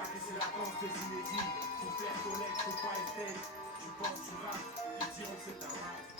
claquer c'est la danse des inédits. Tout faire connaître, faut pas être. Tu penses tu rates, ils diront que c'est un rap.